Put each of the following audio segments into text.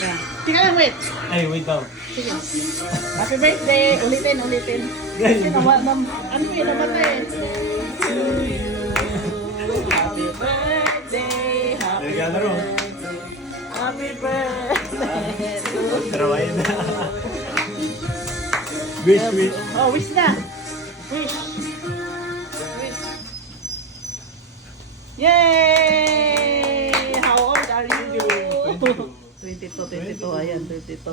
Yan. Sige lang, wait. Ay, wait daw. Sige. Happy birthday. Ulitin. Kasi ano yun, namatay. Happy birthday. Ay, gano'n. Happy birthday. Traway na. Wish. Oh, wish na. Wish. Yay! How old are you? 22. Ayan, 22.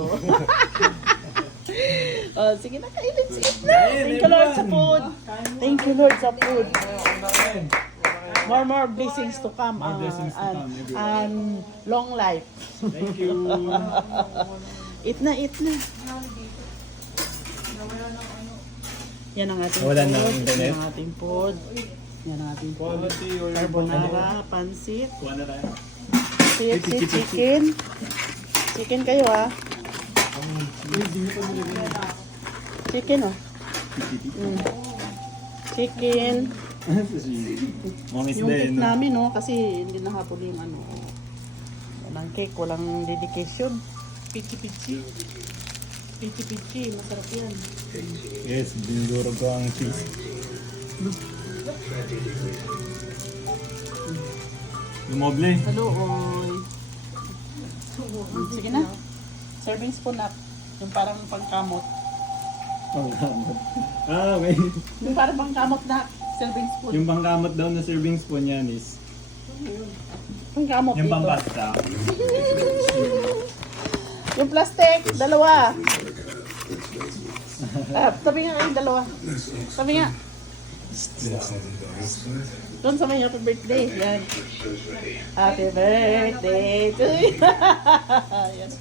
Oh, sige na, kainit-sit na. Thank you, Lord, sa food. Thank you, Lord, sa food. More blessings to come. More blessings to come, everyone. And long life. Thank you. Eat na. Yan ang ating Wala food. na ang internet? Yan ang ating food. Yan ang ating food. Quality or Carbonara, pansit. Kuha na tayo. Chicken. Chicken kayo ah. Chicken oh. Chicken. Mong Yung cake isda namin no, kasi hindi na hapon yung ano. Walang cake, walang dedication. Pichi. Masarap yan. Yes, binudurog ko ang cheese. Lumoble. Haluoy. Sige na. Serving spoon up. Yung parang pangkamot. Okay. Yung parang pangkamot na serving spoon. Yung pangkamot daw na serving spoon yan is Pangkamot yung dito. pambasta. Yung plastic, dalawa. Tabi nga kayong dalawa. Tabi nga. Doon sa may happy birthday. Yan. Happy birthday to you. Yan.